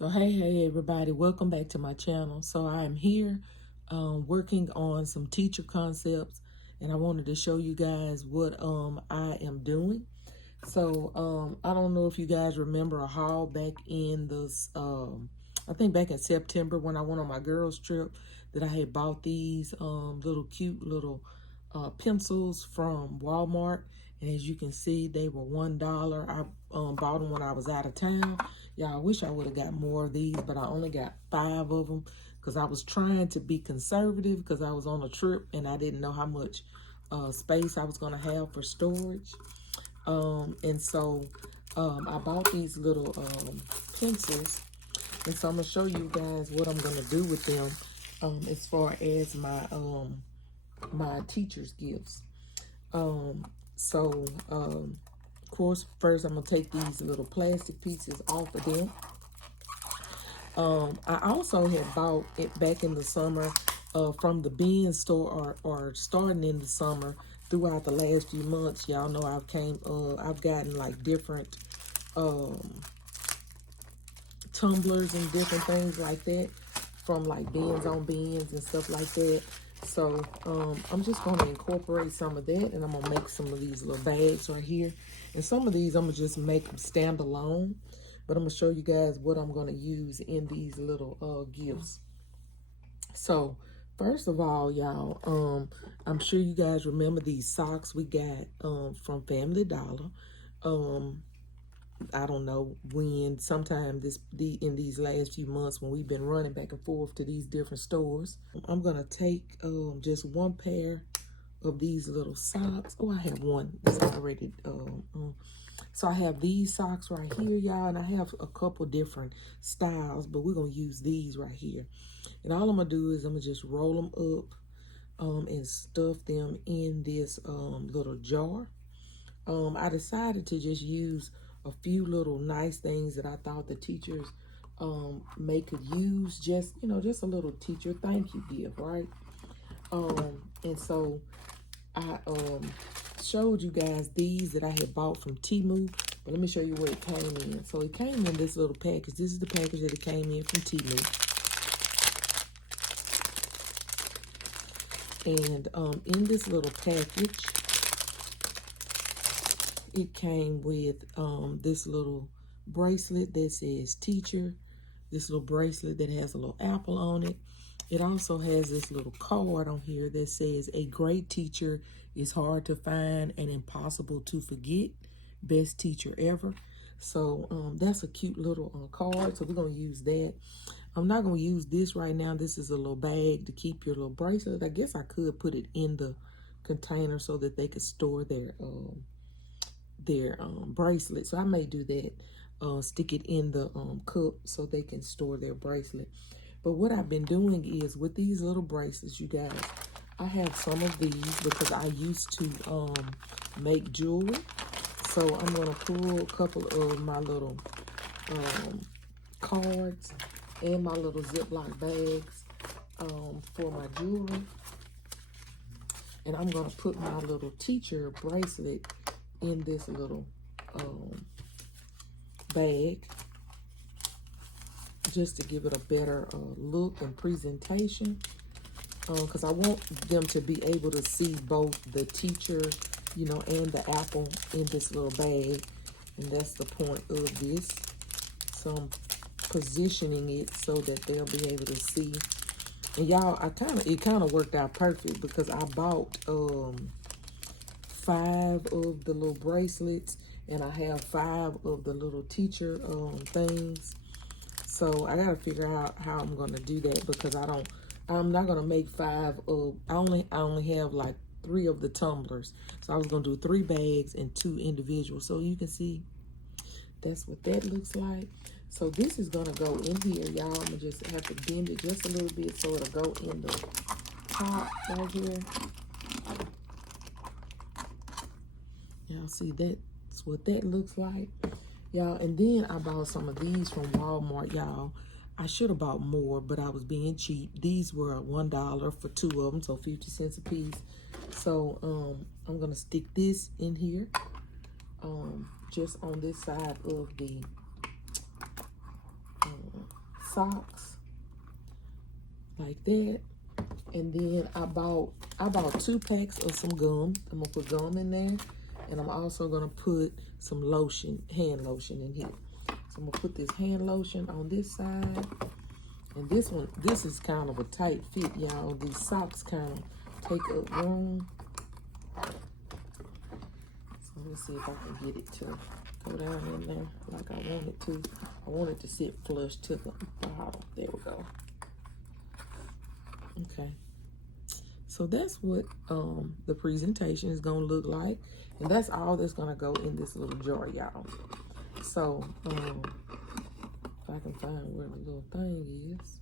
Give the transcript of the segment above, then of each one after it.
So hey everybody, welcome back to my channel. So I am here working on some teacher concepts, and I wanted to show you guys what I am doing. So I don't know if you guys remember a haul back in this I think back in September when I went on my girls trip, that I had bought these little cute little pencils from Walmart. And as you can see, they were $1. I bought them when I was out of town. Yeah, I wish I would have got more of these, but I only got 5 of them because I was trying to be conservative because I was on a trip and I didn't know how much space I was going to have for storage. And so I bought these little pencils, and so I'm going to show you guys what I'm going to do with them as far as my my teacher's gifts. Of course, first I'm going to take these little plastic pieces off of them. I also had bought it back in the summer from the bin store, or starting in the summer throughout the last few months. Y'all know I've gotten like different tumblers and different things like that from like bins on bins and stuff like that. So I'm just going to incorporate some of that, and I'm going to make some of these little bags right here. And some of these I'm going to just make them stand alone. But I'm going to show you guys what I'm going to use in these little gifts. So first of all, y'all, I'm sure you guys remember these socks we got from Family Dollar. I don't know when, sometime in these last few months when we've been running back and forth to these different stores. I'm gonna take just one pair of these little socks. Oh, I have one. It's already so I have these socks right here, y'all, and I have a couple different styles, but we're gonna use these right here. And all I'm gonna do is I'm gonna just roll them up and stuff them in this little jar. I decided to just use a few little nice things that I thought the teachers may could use, just just a little teacher thank you gift, right? And so I showed you guys these that I had bought from Temu, but let me show you where it came in. So it came in this little package. This is the package that it came in from Temu. And in this little package, it came with this little bracelet that says teacher, this little bracelet that has a little apple on it. It also has this little card on here that says, a great teacher is hard to find and impossible to forget. Best teacher ever. So that's a cute little card. So we're going to use that. I'm not going to use this right now. This is a little bag to keep your little bracelet. I guess I could put it in the container so that they could store their bracelet. So I may do that. Stick it in the cup so they can store their bracelet. But what I've been doing is with these little bracelets, you guys, I have some of these because I used to make jewelry. So I'm going to pull a couple of my little cards and my little Ziploc bags for my jewelry. And I'm going to put my little teacher bracelet in this little bag, just to give it a better look and presentation, because I want them to be able to see both the teacher, and the apple in this little bag. And that's the point of this. So I'm positioning it so that they'll be able to see. And y'all, it kind of worked out perfect because I bought 5 of the little bracelets, and I have 5 of the little teacher things. So I gotta figure out how I'm gonna do that, because I'm not gonna make 5 of, I only have like 3 of the tumblers. So I was gonna do 3 bags and 2 individuals. So you can see that's what that looks like. So this is gonna go in here, y'all. I'm gonna just have to bend it just a little bit so it'll go in the top right here. Y'all see, that's what that looks like, y'all. And then I bought some of these from Walmart, y'all. I should have bought more, but I was being cheap. These were $1 for 2 of them, so 50 cents a piece. So I'm gonna stick this in here, just on this side of the socks like that. And then I bought 2 packs of some gum. I'm gonna put gum in there, and I'm also gonna put some lotion, hand lotion in here. So I'm gonna put this hand lotion on this side, and this is kind of a tight fit, y'all. These socks kind of take up room. So let me see if I can get it to go down in there like I want it to. I want it to sit flush to the bottom. There we go. Okay. So that's what the presentation is gonna look like. And that's all that's gonna go in this little jar, y'all. So if I can find where the little thing is.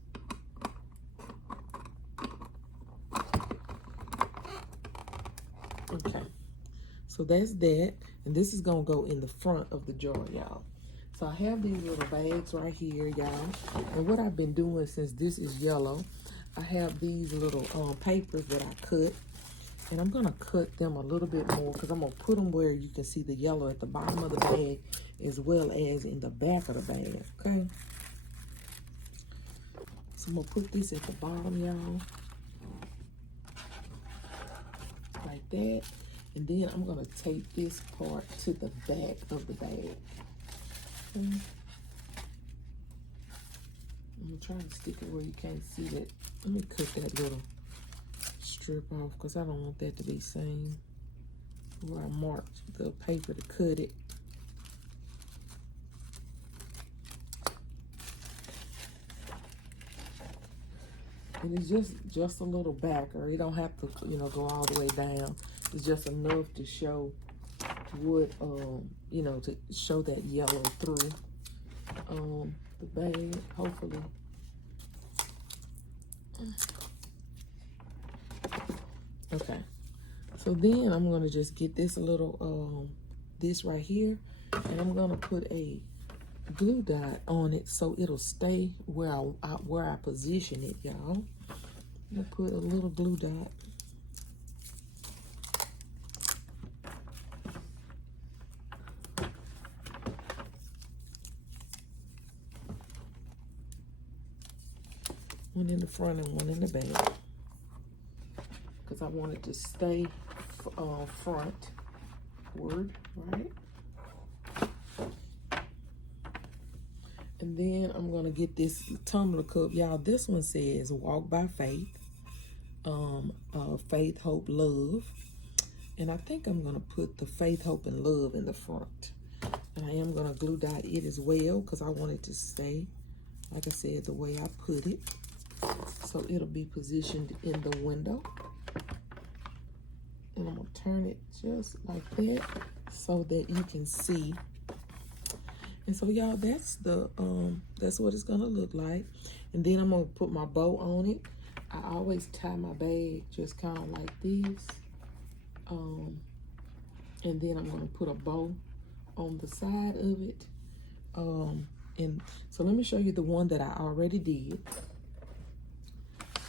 Okay, so that's that, and this is gonna go in the front of the jar, y'all. So I have these little bags right here, y'all, and what I've been doing, since this is yellow, I have these little papers that I cut, and I'm gonna cut them a little bit more because I'm gonna put them where you can see the yellow at the bottom of the bag as well as in the back of the bag, okay? So I'm gonna put this at the bottom, y'all, like that. And then I'm gonna tape this part to the back of the bag. Okay. I'm gonna try to stick it where you can't see that. Let me cut that little strip off because I don't want that to be seen where I marked the paper to cut it. And it's just a little backer. It don't have to, you know, go all the way down. It's just enough to show what, you know, to show that yellow through the bag, hopefully. Okay, so then I'm gonna just get this a little, this right here, and I'm gonna put a glue dot on it so it'll stay where I position it, y'all. I'm gonna put a little glue dot. One in the front and one in the back, because I want it to stay frontward, right? And then I'm gonna get this tumbler cup, y'all. This one says "Walk by Faith," faith, hope, love, and I think I'm gonna put the faith, hope, and love in the front. And I am gonna glue dot it as well because I want it to stay, like I said, the way I put it. So it'll be positioned in the window. And I'm gonna turn it just like that so that you can see. And so y'all, that's what it's gonna look like. And then I'm gonna put my bow on it. I always tie my bag just kind of like this. And then I'm gonna put a bow on the side of it. And so let me show you the one that I already did.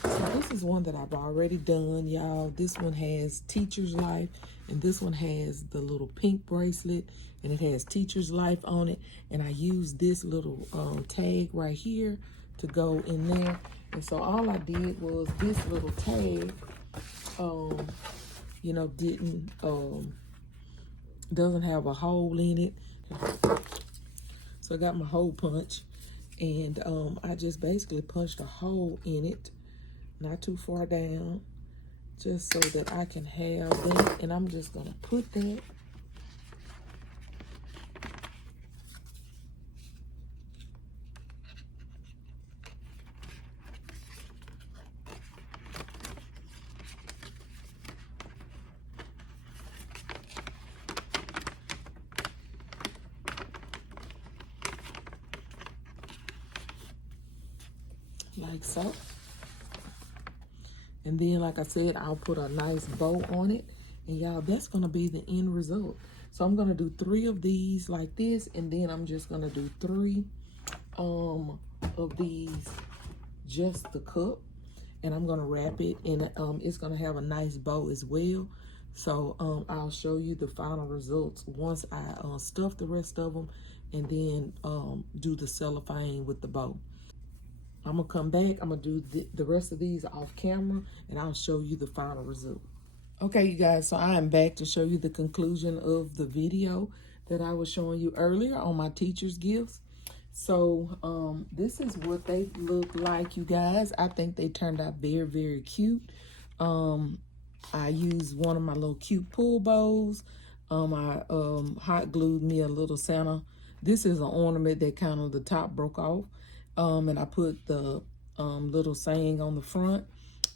So this is one that I've already done, y'all. This one has Teacher's Life, and this one has the little pink bracelet, and it has Teacher's Life on it. And I used this little tag right here to go in there. And so all I did was this little tag, you know, doesn't have a hole in it. So I got my hole punch, and I just basically punched a hole in it, not too far down, just so that I can have that. And I'm just gonna put that like so. And then, like I said, I'll put a nice bow on it. And y'all, that's gonna be the end result. So I'm gonna do 3 of these like this, and then I'm just gonna do 3 of these, just the cup. And I'm gonna wrap it, and it's gonna have a nice bow as well. So I'll show you the final results once I stuff the rest of them, and then do the cellophane with the bow. I'm gonna come back. I'm gonna do the rest of these off camera, and I'll show you the final result. Okay, you guys, so I am back to show you the conclusion of the video that I was showing you earlier on my teacher's gifts. So this is what they look like, you guys. I think they turned out very, very cute. I used one of my little cute pull bows. I hot glued me a little Santa. This is an ornament that kind of the top broke off. And I put the little saying on the front.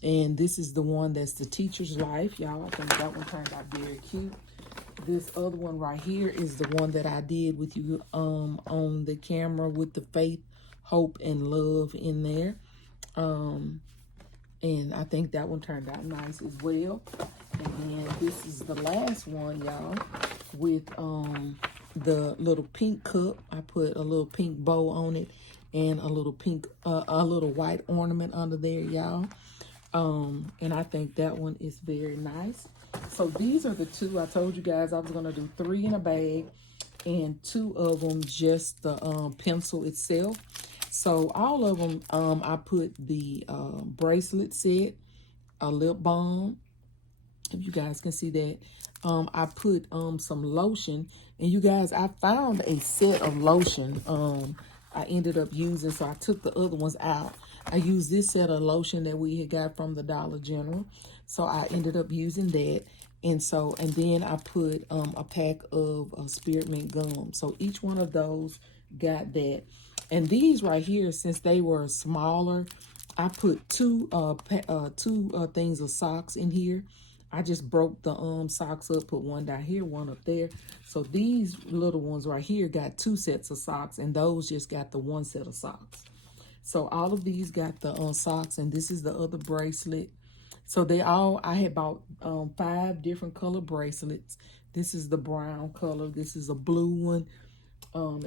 And this is the one that's the teacher's life, y'all. I think that one turned out very cute. This other one right here is the one that I did with you on the camera with the faith, hope, and love in there. And I think that one turned out nice as well. And then this is the last one, y'all, with the little pink cup. I put a little pink bow on it and a little pink, a little white ornament under there, y'all. And I think that one is very nice. So these are the two. I told you guys I was going to do 3 in a bag and 2 of them just the pencil itself. So all of them, I put the bracelet set, a lip balm, if you guys can see that. I put some lotion, and you guys, I found a set of lotion I ended up using, so I took the other ones out. I used this set of lotion that we had got from the Dollar General, so I ended up using that. And then I put a pack of spearmint gum. So each one of those got that. And these right here, since they were smaller, I put two things of socks in here. I just broke the socks up, put one down here, one up there. So these little ones right here got 2 sets of socks, and those just got the 1 set of socks. So all of these got the socks, and this is the other bracelet. So I had bought 5 different color bracelets. This is the brown color. This is a blue one.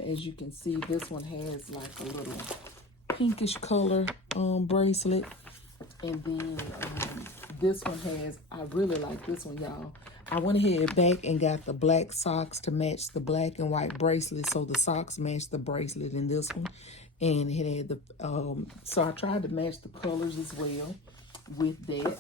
As you can see, this one has like a little pinkish color bracelet. And then this one has, I really like this one, y'all. I went ahead back and got the black socks to match the black and white bracelet. So the socks match the bracelet in this one. And it had the, so I tried to match the colors as well with that.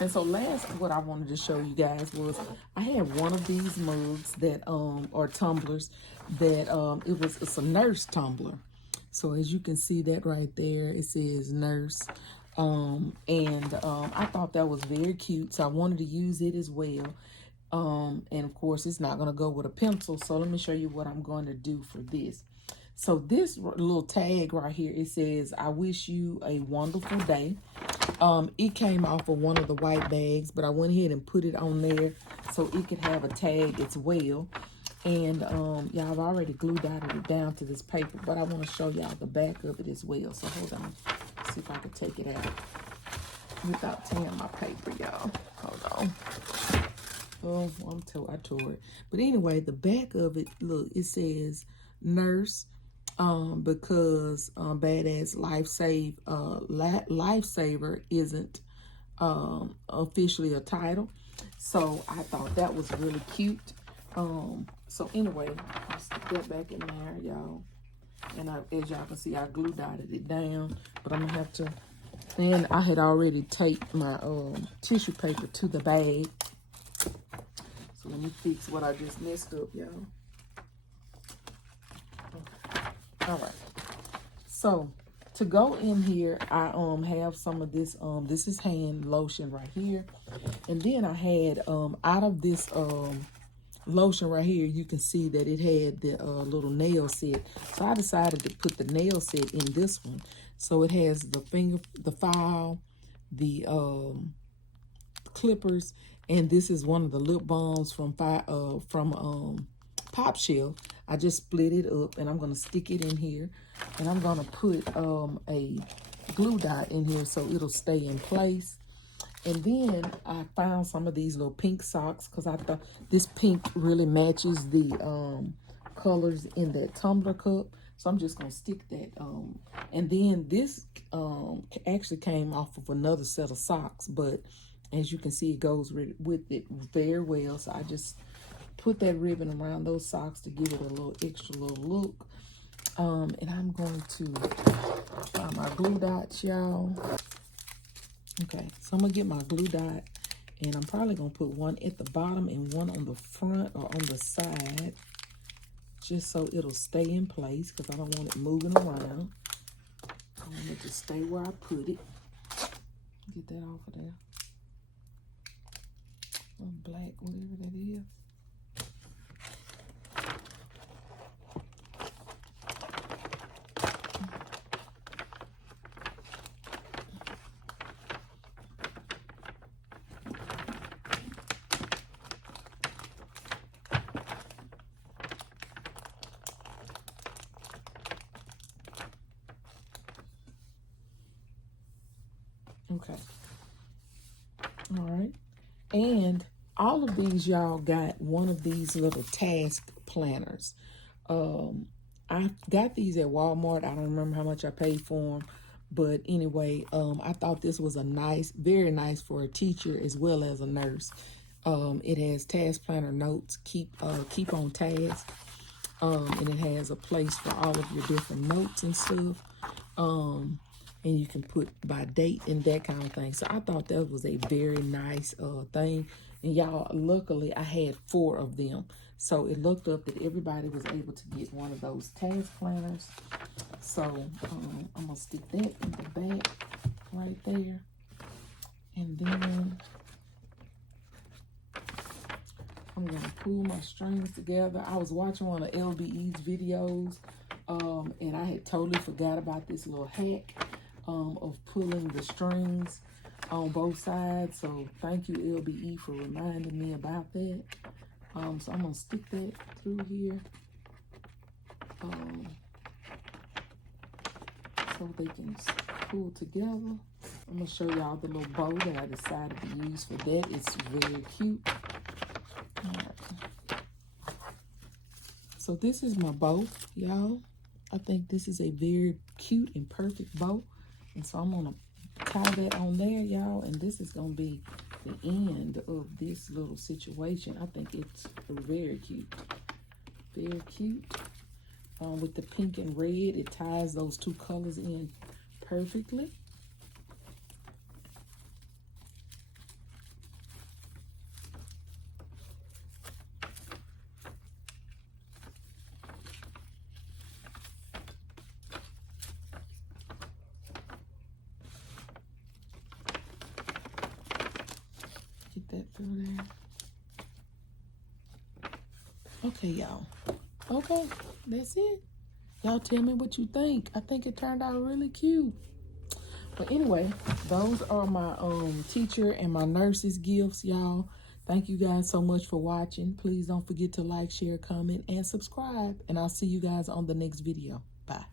And so last, what I wanted to show you guys was I had one of these mugs that, or tumblers that, it's a nurse tumbler. So as you can see that right there, it says nurse. I thought that was very cute, so I wanted to use it as well. And of course, it's not going to go with a pencil. So let me show you what I'm going to do for this. So this little tag right here, it says, I wish you a wonderful day. It came off of one of the white bags, but I went ahead and put it on there so it could have a tag as well. And y'all, I've already glue dotted it down to this paper, but I want to show y'all the back of it as well. So hold on, let's see if I can take it out without tearing my paper, y'all. Hold on. Oh, I tore it. But anyway, the back of it, look, it says nurse. Because Badass Lifesaver isn't officially a title. So I thought that was really cute. So anyway, I'll stick that back in there, y'all. And as y'all can see, I glue dotted it down. But I'm going to have to, and I had already taped my tissue paper to the bag. So let me fix what I just messed up, y'all. All right, so to go in here, I have some of this, this is hand lotion right here. And then I had, out of this lotion right here, you can see that it had the little nail set. So I decided to put the nail set in this one. So it has the file, the clippers, and this is one of the lip balms from Pop Shelf. I just split it up, and I'm going to stick it in here, and I'm going to put a glue dot in here so it'll stay in place. And then I found some of these little pink socks because I thought this pink really matches the colors in that tumbler cup. So I'm just going to stick that. And then this actually came off of another set of socks, but as you can see, it goes with it very well. So I just put that ribbon around those socks to give it a little extra little look. And I'm going to find my glue dots, y'all. Okay, so I'm gonna get my glue dot, and I'm probably gonna put one at the bottom and one on the front or on the side, just so it'll stay in place, because I don't want it moving around. I want it to stay where I put it. Get that off of there. Black, whatever that is. Okay. All right. And all of these, y'all, got one of these little task planners. I got these at Walmart. I don't remember how much I paid for them. But anyway, I thought this was a nice, very nice for a teacher as well as a nurse. It has task planner notes, keep on task. And it has a place for all of your different notes and stuff. And you can put by date and that kind of thing. So I thought that was a very nice thing. And y'all, luckily I had 4 of them. So it looked up that everybody was able to get one of those task planners. So I'm gonna stick that in the back right there. And then I'm gonna pull my strings together. I was watching one of LBE's videos, and I had totally forgot about this little hack of pulling the strings on both sides. So thank you, LBE, for reminding me about that. So I'm gonna stick that through here, so they can pull together. I'm gonna show y'all the little bow that I decided to use for that. It's very cute. All right. So this is my bow, y'all. I think this is a very cute and perfect bow. And so I'm gonna tie that on there, y'all. And this is gonna be the end of this little situation. I think it's very cute. Very cute. With the pink and red, it ties those 2 colors in perfectly. Get that through there. Okay, y'all. Okay, that's it. Y'all tell me what you think. I think it turned out really cute. But anyway, those are my teacher and my nurse's gifts, y'all. Thank you guys so much for watching. Please don't forget to like, share, comment, and subscribe. And I'll see you guys on the next video. Bye.